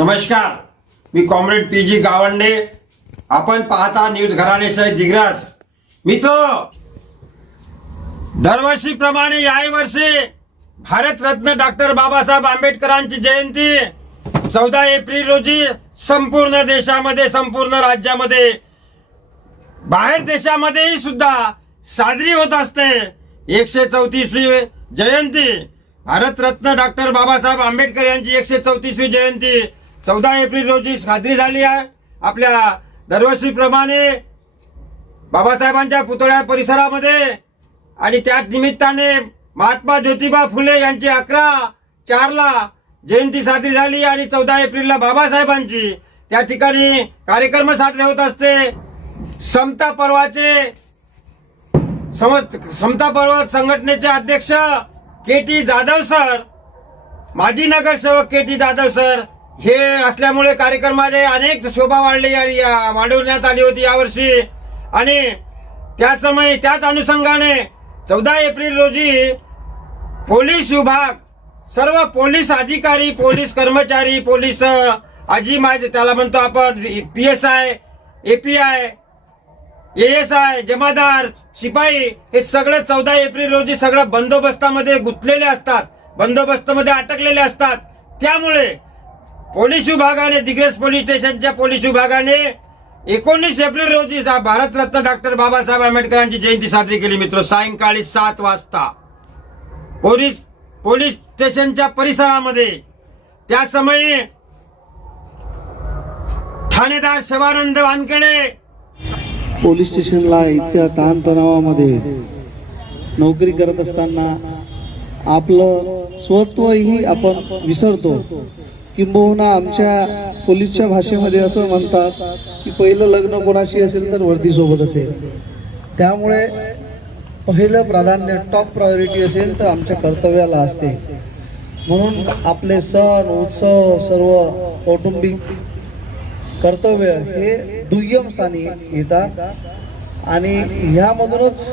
नमस्कार मी comrade P G Gawande. आपण पाहता न्यूज घराणेसह दिग्रास. तो दरवर्षीप्रमाणे याही वर्षी भारतरत्न डॉक्टर बाबासाहेब आंबेडकरांची जयंती. चौदा एप्रिल रोजी संपूर्ण देशामध्ये संपूर्ण राज्यामध्ये बाहेर देशामध्येही सुद्धा साजरी होत असते. एकशे चौतीसवी जयंती. भारतरत्न डॉक्टर बाबासाहेब आंबेडकर यांची एकशे चौतीसवी जयंती. चौदा एप्रिल रोजी साजरी झाली आहे. आपल्या दरवर्षीप्रमाणे बाबासाहेबांच्या पुतळ्या परिसरामध्ये आणि त्याच निमित्ताने महात्मा ज्योतिबा फुले यांची अकरा चारला जयंती साजरी झाली आणि चौदा एप्रिलला बाबासाहेबांची त्या ठिकाणी कार्यक्रम साजरे होत असते. समता पर्वाचे समता पर्व संघटनेचे अध्यक्ष के टी जाधव सर माजी नगरसेवक के टी जाधव सर हे असल्यामुळे कार्यक्रमाने अनेक शोभा वाढली आणि वाढवण्यात आली होती यावर्षी. आणि त्याच समय त्याच अनुषंगाने चौदा एप्रिल रोजी पोलीस विभाग सर्व पोलीस अधिकारी पोलीस कर्मचारी पोलीस आजी माझे त्याला म्हणतो आपण P S I API S I जमादार शिपाई हे सगळे चौदा एप्रिल रोजी सगळं बंदोबस्तामध्ये गुंतलेले असतात बंदोबस्तामध्ये अटकलेले असतात. त्यामुळे पोलीस विभागाने दिग्रस पोलीस स्टेशनच्या पोलीस विभागाने एकोणीस एप्रिल रोजी सा- भारतरत्न डॉक्टर बाबासाहेब आंबेडकरांची जयंती साजरी केली मित्र सायंकाळी सात वाजता. पोलीस पोलीस स्टेशनच्या परिसरामध्ये त्या समयी ठाणेदार शिवानंद वानकडे पोलीस स्टेशनला इतक्या ताणतणावामध्ये नोकरी करत असताना आपलं स्वत्वही आपण विसरतो. किंबहुना आमच्या पोलीसच्या भाषेमध्ये असं म्हणतात की पहिलं लग्न कोणाशी असेल तर वर्दीसोबत असेल. त्यामुळे पहिलं प्राधान्य टॉप प्रायोरिटी असेल तर आमच्या कर्तव्याला असते. म्हणून आपले सण उत्सव सर्व कौटुंबिक कर्तव्य हे दुय्यम स्थानी येतात. आणि ह्यामधूनच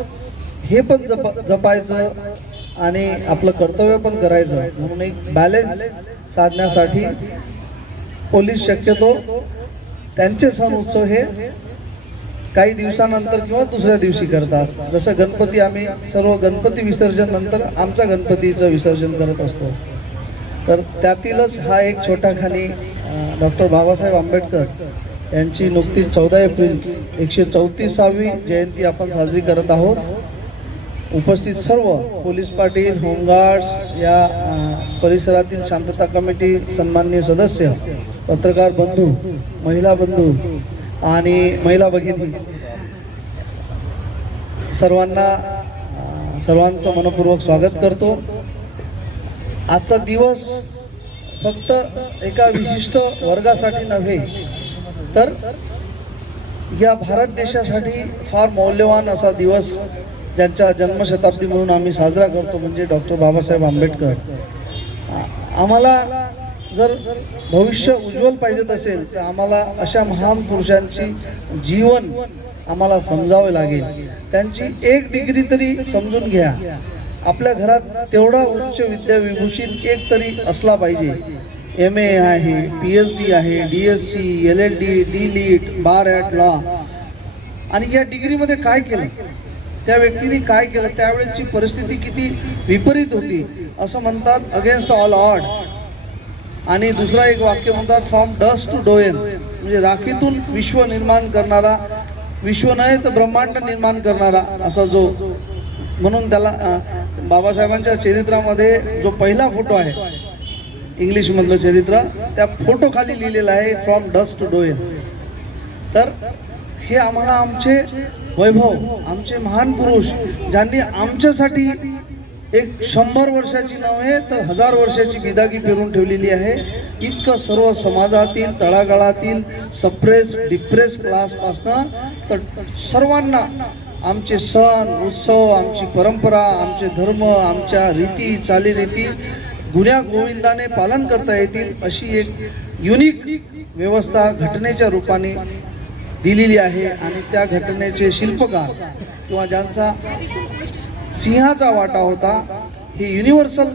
हे पण जप जपायचं आणि आपलं कर्तव्य पण करायचं. म्हणून एक बॅलेन्स साधण्यासाठी पोलीस शक्यतो त्यांचे सण उत्सव हे काही दिवसानंतर किंवा दुसऱ्या दिवशी करतात. जसं गणपती आम्ही सर्व गणपती विसर्जन नंतर आमच्या गणपतीचं विसर्जन करत असतो. तर त्यातीलच हा एक छोटा खानी डॉक्टर बाबासाहेब आंबेडकर यांची नुकतीच चौदा एप्रिल एकशे चौतीसावी जयंती आपण साजरी करत आहोत. उपस्थित सर्व पोलीस पाटील होमगार्ड्स या परिसरातील शांतता कमिटी सन्माननीय सदस्य पत्रकार बंधू महिला बंधू आणि महिला भगिनी सर्वांना सर्वांचं मनपूर्वक स्वागत करतो. आजचा दिवस फक्त एका विशिष्ट वर्गासाठी नव्हे तर या भारत देशासाठी फार मौल्यवान असा दिवस ज्यांच्या जन्मशताब्दी म्हणून आम्ही साजरा करतो म्हणजे डॉक्टर बाबासाहेब आंबेडकर. आम्हाला जर भविष्य उज्ज्वल पाहिजेत असेल तर आम्हाला अशा महान पुरुषांची जीवन आम्हाला समजावे लागेल. त्यांची एक डिग्री तरी समजून घ्या. आपल्या घरात तेवढा उच्च विद्या विभूषित एक तरी असला पाहिजे. एम ए आहे पी एच डी आहे D S C L L D D litt bar at law आणि या डिग्रीमध्ये काय केलं? त्या व्यक्तीने काय केलं? त्यावेळेची परिस्थिती किती विपरीत होती असं म्हणतात अगेन्स्ट ऑल ऑड आणि दुसरा एक वाक्य म्हणतात फ्रॉम डस्ट टू डोएन म्हणजे राखीतून विश्व निर्माण करणारा विश्व नाही तर ब्रह्मांड निर्माण करणारा असा जो म्हणून त्याला बाबासाहेबांच्या चरित्रामध्ये जो पहिला फोटो आहे इंग्लिशमधलं चरित्र त्या फोटो खाली लिहिलेलं आहे फ्रॉम डस्ट टू डोएन तर हे आम्हाला आमचे वैभव आमचे महान पुरुष ज्यांनी आमच्यासाठी एक शंभर वर्षाची नव्हे तर हजार वर्षाची बिदागी पेरून ठेवलेली आहे. इतकं सर्व समाजातील तळागाळातील सप्रेस डिप्रेस क्लासपासनं तर सर्वांना आमचे सण उत्सव आमची परंपरा आमचे धर्म आमच्या रीती चालीरीती गुन्ह्या गोविंदाने पालन करता येतील अशी एक युनिक व्यवस्था घटनेच्या रूपाने दिलेली आहे आणि त्या घटनेचे शिल्पकार किंवा ज्यांचा सिंहाचा वाटा होता ही युनिव्हर्सल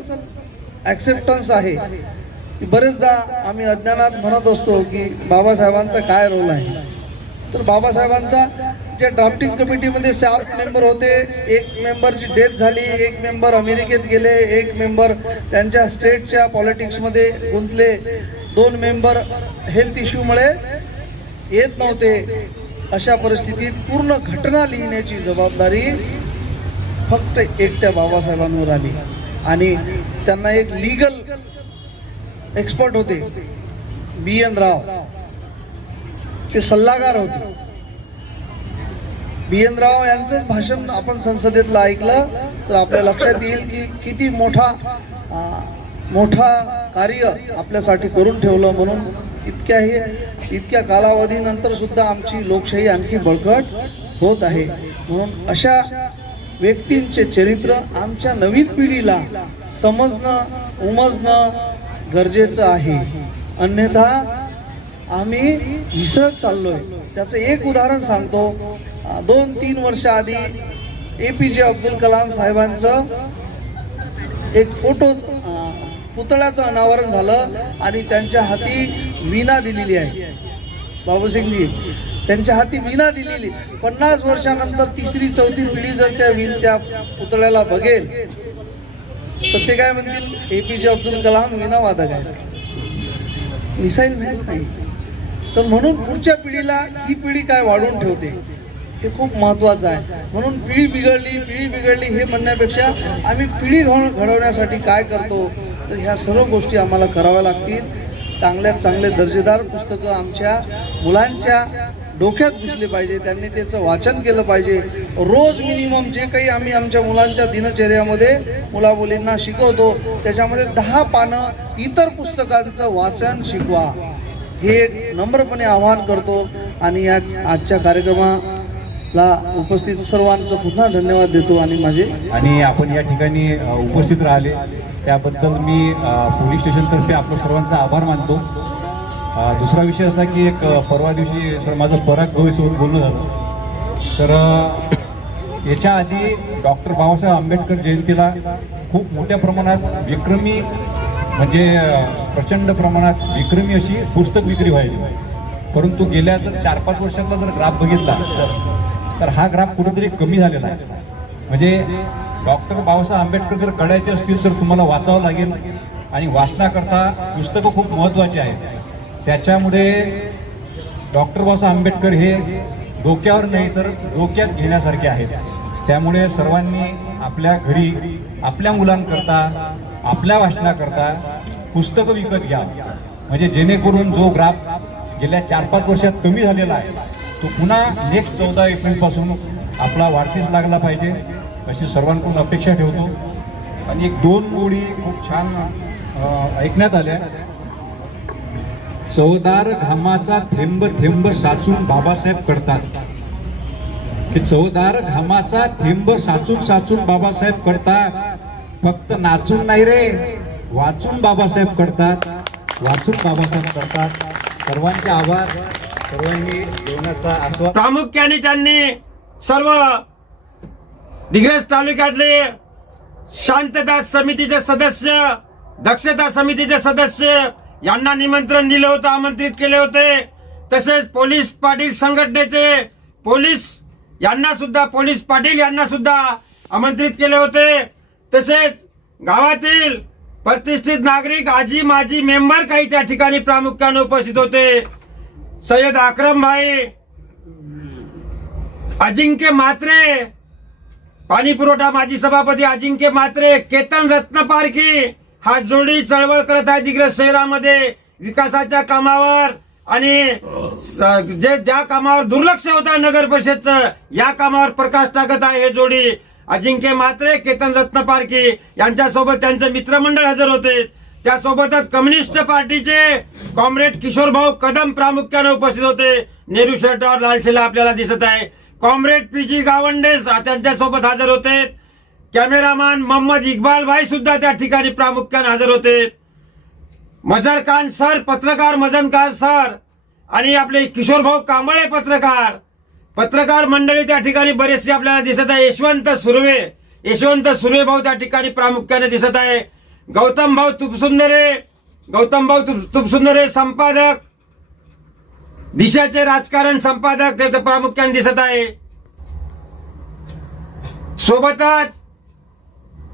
ॲक्सेप्टन्स आहे. बरेचदा आम्ही अज्ञानात म्हणत असतो की बाबासाहेबांचा काय रोल आहे? तर बाबासाहेबांचा जे ड्राफ्टिंग कमिटीमध्ये सात मेंबर होते एक मेंबरची डेथ झाली एक मेंबर अमेरिकेत गेले एक मेंबर त्यांच्या स्टेटच्या पॉलिटिक्समध्ये गुंतले दोन मेंबर हेल्थ इश्यूमुळे येत नव्हते. अशा परिस्थितीत पूर्ण घटना लिहिण्याची जबाबदारी फक्त एकट्या बाबासाहेबांवर आली. आणि त्यांना एक लिगल एक्सपर्ट होते. B N Rao. ते सल्लागार होते. बी एन राव यांचं भाषण आपण संसदेतलं ऐकलं तर आपल्या लक्षात येईल की किती मोठा मोठा कार्य आपल्यासाठी करून ठेवलं म्हणून इतक्या हे इतक्या कालावधीनंतर सुद्धा आमची लोकशाही आणखी बळकट होत आहे. म्हणून अशा व्यक्तींचे चरित्र आमच्या नवीन पिढीला समजणं उमजणं गरजेचं आहे. अन्यथा आम्ही विसरत चाललोय. त्याचं एक उदाहरण सांगतो. दोन तीन वर्ष आधी ए पी जे अब्दुल कलाम साहेबांचं एक फोटो पुतळ्याचं अनावरण झालं आणि त्यांच्या हाती वीणा दिलेली आहे. बाबूसिंगजी त्यांच्या हाती वीणा दिलेली. पन्नास वर्षानंतर तिसरी चौथी पिढी जर त्या वीण त्या पुतळ्याला बघेल तर ते काय म्हणतील? ए पी जे अब्दुल कलाम वीणा वादक आहे मिसाईल मॅन नाही. तर म्हणून पुढच्या पिढीला ही पिढी काय वाढून ठेवते हे खूप महत्वाचं आहे. म्हणून पिढी बिघडली पिढी बिघडली हे म्हणण्यापेक्षा आम्ही पिढी घडवण्यासाठी काय करतो तर ह्या सर्व गोष्टी आम्हाला कराव्या लागतील. चांगल्यात चांगले दर्जेदार पुस्तकं आमच्या मुलांच्या डोक्यात घुसले पाहिजे त्यांनी त्याचं वाचन केलं पाहिजे. रोज मिनिमम जे काही आम्ही आमच्या मुलांच्या दिनचर्यामध्ये मुलामुलींना शिकवतो त्याच्यामध्ये दहा पानं इतर पुस्तकांचं वाचन शिकवा. हे एक नम्रपणे आवाहन करतो आणि या आजच्या कार्यक्रमाला उपस्थित सर्वांचं पुन्हा धन्यवाद देतो आणि माझे आणि आपण या ठिकाणी उपस्थित राहिले. त्याबद्दल मी पोलीस स्टेशनतर्फे आपल्या सर्वांचा आभार मानतो. दुसरा विषय असा की एक परवा दिवशी सर माझं पराग गवईसोबत बोलणं झालं. तर याच्या आधी डॉक्टर बाबासाहेब आंबेडकर जयंतीला खूप मोठ्या प्रमाणात विक्रमी म्हणजे प्रचंड प्रमाणात विक्रमी अशी पुस्तक विक्री व्हायची. परंतु गेल्या जर चार पाच वर्षातला जर ग्राफ बघितला तर हा ग्राफ कुठेतरी कमी झालेला आहे. म्हणजे डॉक्टर बाबासाहेब आंबेडकर जर कळायचे असतील तर तुम्हाला वाचावं लागेल. आणि वाचनाकरता पुस्तकं खूप महत्त्वाची आहेत. त्याच्यामुळे डॉक्टर बाबासाहेब आंबेडकर हे डोक्यावर नाही तर डोक्यात घेण्यासारखे आहेत. त्यामुळे सर्वांनी आपल्या घरी आपल्या मुलांकरता आपल्या वाचनाकरता पुस्तकं विकत घ्या. म्हणजे जेणेकरून जो ग्राफ गेल्या चार पाच वर्षात कमी झालेला आहे तो पुन्हा नेक्स्ट चौदा एप्रिलपासून आपला वाढतीस लागला पाहिजे. अशी सर्वांकडून अपेक्षा ठेवतो. आणि एक दोन गोडी खूप छान ऐकण्यात आल्या. चवदार घामाचा थेंब थेंब साचून बाबासाहेब करतात. की चवदार घामाचा थेंब साचून साचून बाबासाहेब करतात. फक्त नाचून नाही रे वाचून बाबासाहेब करतात. वाचून बाबासाहेब करतात. सर्वांचे आभार. सर्वांनी जेवणाचा आस्वाद प्रामुख्याने त्यांनी सर्व दिग्रस तालुक्यातले शांतता समितीचे सदस्य दक्षता समितीचे सदस्य यांना निमंत्रण दिलं होतं आमंत्रित केले होते. तसेच पोलीस पाटील संघटनेचे पोलीस यांना सुद्धा पोलीस पाटील यांना सुद्धा आमंत्रित केले होते. तसेच गावातील प्रतिष्ठित नागरिक आजी माजी मेंबर काही त्या ठिकाणी प्रामुख्याने उपस्थित होते. सय्यद अक्रम भाई अजिंक्य मात्रे पाणी पुरवठा माजी सभापती अजिंक्य मात्रे केतन रत्न पारखी हा जोडी चळवळ करत आहे तिकडे शहरामध्ये विकासाच्या कामावर. आणि स- जे ज्या कामावर दुर्लक्ष होता नगर परिषदचं या कामावर प्रकाश टाकत आहे हे जोडी. अजिंक्य मात्रे केतन रत्न पारखी यांच्यासोबत त्यांचे मित्रमंडळ हजर होते. त्यासोबतच कम्युनिस्ट पार्टीचे कॉम्रेड किशोर भाऊ कदम प्रामुख्याने उपस्थित होते. नेहरू शर्टावर लालशिला आपल्याला दिसत आहे. कॉम्रेड पी जी गावंडे त्यांच्यासोबत हजर होते. कॅमेरामॅन मोहम्मद इक्बाल भाई सुद्धा त्या ठिकाणी प्रामुख्याने हजर होते. मजर खान सर पत्रकार मजनकार सर आणि आपले किशोर भाऊ कांबळे पत्रकार. पत्रकार मंडळी त्या ठिकाणी बरेचसे आपल्याला दिसत आहे. यशवंत सुर्वे यशवंत सुर्वे भाऊ त्या ठिकाणी प्रामुख्याने दिसत आहे. गौतम भाऊ तुपसुंदरे गौतम भाऊ तुपसुंदरे संपादक दिशाचे राजकारण संपादक ते प्रामुख्याने दिसत आहे. सोबतच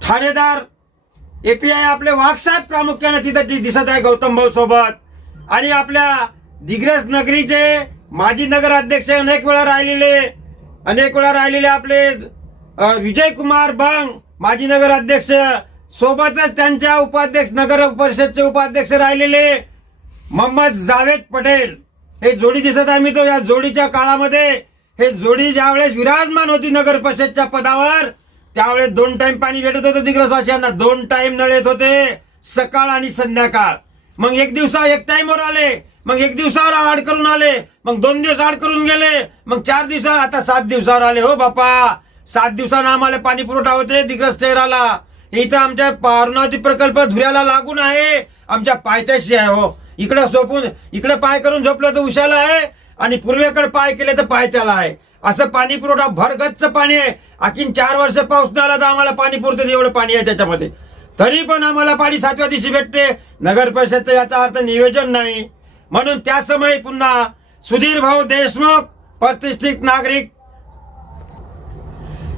ठाणेदार एपीआय आपले वाघसाहेब प्रामुख्याने तिथं ती दिसत आहे गौतम भाऊ सोबत. आणि आपल्या दिग्रस नगरीचे माजी नगराध्यक्ष अनेक वेळा राहिलेले अनेक वेळा राहिलेले आपले विजय कुमार बंग माजी नगराध्यक्ष सोबतच त्यांच्या उपाध्यक्ष नगर परिषदचे उपाध्यक्ष राहिलेले मोहम्मद जावेद पटेल. हे जोडी दिसत आहे मी तो या जोडीच्या काळामध्ये हे जोडी ज्यावेळेस विराजमान होती नगर परिषदच्या पदावर त्यावेळेस दोन टाइम पाणी भेटत होतं दिग्रसवासियांना. दोन टाइम नळ येत होते सकाळ आणि संध्याकाळ. मग एक दिवसा एक टाइमवर आले मग एक दिवसावर आड करून आले मग दोन दिवस आड करून गेले मग चार दिवसावर आता सात दिवसावर आले. हो बापा सात दिवसानं आम्हाला पाणी पुरवठा होते दिग्रस शहराला इथं आमच्या पावनावती प्रकल्प धुऱ्याला लागून आहे आमच्या पायथ्याशी आहे हो. इकडे झोपून इकडे पाय करून झोपलं तर उशाला आहे. आणि पूर्वेकडे पाय केले तर पाय त्याला आहे. असं पाणी पुरवठा भरगच्च पाणी आहे. आणखीन चार वर्ष पाऊस न आला तर आम्हाला पाणी पुरतं एवढं पाणी आहे त्याच्यामध्ये. तरी पण आम्हाला पाणी सातव्या दिवशी भेटते. नगर परिषदचं याचा अर्थ नियोजन नाही. म्हणून त्या समय पुन्हा सुधीर भाऊ देशमुख प्रतिष्ठित नागरिक.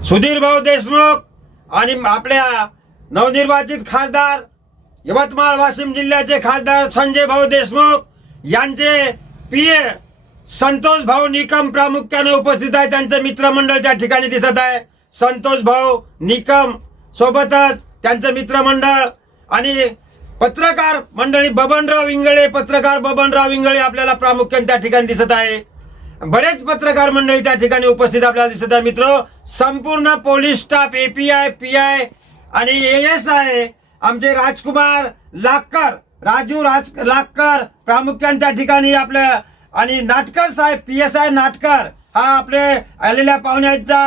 सुधीर भाऊ देशमुख आणि आपल्या नवनिर्वाचित खासदार यवतमाळ वाशिम जिल्ह्याचे खासदार संजय भाऊ देशमुख यांचे पीए संतोष भाऊ निकम प्रामुख्याने उपस्थित आहे त्यांचं मित्रमंडळ त्या ठिकाणी दिसत आहे. संतोष भाऊ निकम सोबतच त्यांचं मित्रमंडळ आणि पत्रकार मंडळी बबनराव इंगळे पत्रकार बबनराव इंगळे आपल्याला प्रामुख्याने त्या ठिकाणी दिसत आहे. बरेच पत्रकार मंडळी त्या ठिकाणी उपस्थित आपल्याला दिसत आहे. मित्र संपूर्ण पोलीस स्टाफ एपीआय पीआय आणि एस आहे. आमचे राजकुमार लाक्कर राजू राज लाक्कर प्रामुख्याने त्या ठिकाणी आपल्या आणि नाटकर साहेब पी एस आय नाटकर हा आपले आलेल्या पाहुण्यांचा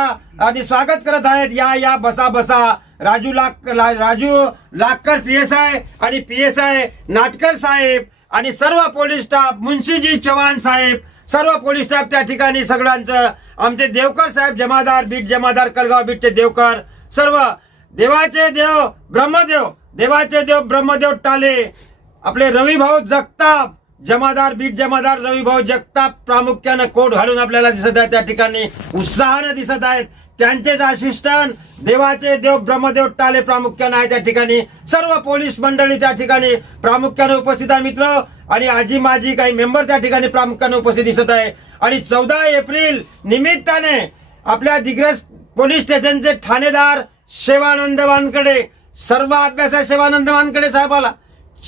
आणि स्वागत करत आहेत या या बसा बसा. राजू लाक ला- Raju Lakkar P S I आणि पी एस आय नाटकर साहेब आणि सर्व पोलीस स्टाफ मुन्शीजी चव्हाण साहेब सर्व पोलीस स्टाफ त्या ठिकाणी सगळ्यांचं. आमचे देवकर साहेब जमादार बीट जमादार कलगाव बीटचे देवकर सर्व देवाचे देव ब्रह्मदेव देवाचे देव ब्रह्मदेव टाले. आपले रविभाऊ जगताप. जमादार बीट जमादार रविभाऊ जगताप प्रामुख्यानं कोट घालून आपल्याला दिसत आहे त्या ठिकाणी उत्साहानं दिसत आहेत. त्यांचेच असिस्टंट देवाचे देव ब्रह्मदेव टाले प्रामुख्यानं आहे. त्या ठिकाणी सर्व पोलीस मंडळी त्या ठिकाणी प्रामुख्याने उपस्थित आहे मित्र. आणि आजी माजी काही मेंबर त्या ठिकाणी प्रामुख्याने उपस्थित दिसत आहे. आणि चौदा एप्रिल निमित्ताने आपल्या दिग्रस पोलीस स्टेशनचे ठाणेदार शिवानंद वानकडे सर्व अभ्यास आहे शिवानंद मानकडे साहेबाला.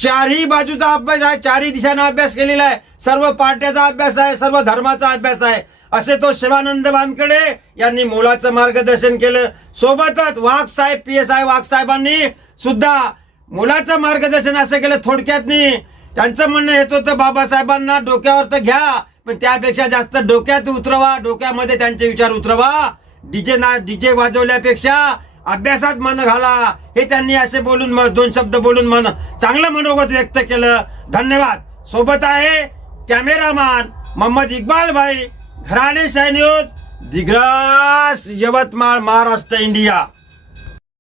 चारही बाजूचा अभ्यास आहे चारही दिशाने अभ्यास केलेला आहे. सर्व पार्ट्याचा अभ्यास आहे सर्व धर्माचा अभ्यास आहे. असे तो शिवानंद वानकडे यांनी मोलाचं मार्गदर्शन केलं. सोबतच वाघ साहेब पी एस आय वाघ साहेबांनी सुद्धा मुलाचं मार्गदर्शन असं केलं थोडक्यातनी. त्यांचं म्हणणं येत होतं बाबासाहेबांना डोक्यावर तर घ्या पण त्यापेक्षा जास्त डोक्यात उतरवा डोक्यामध्ये त्यांचे विचार उतरवा. डीजे ना डीजे वाजवल्यापेक्षा अभ्यासात मन घाला. हे त्यांनी असे बोलून दोन शब्द बोलून मन चांगलं मनोगत व्यक्त केलं. धन्यवाद. सोबत आहे कॅमेरामॅन मोहम्मद इक्बाल भाई. घराणे न्यूज दिग्रास यवतमाळ महाराष्ट्र इंडिया.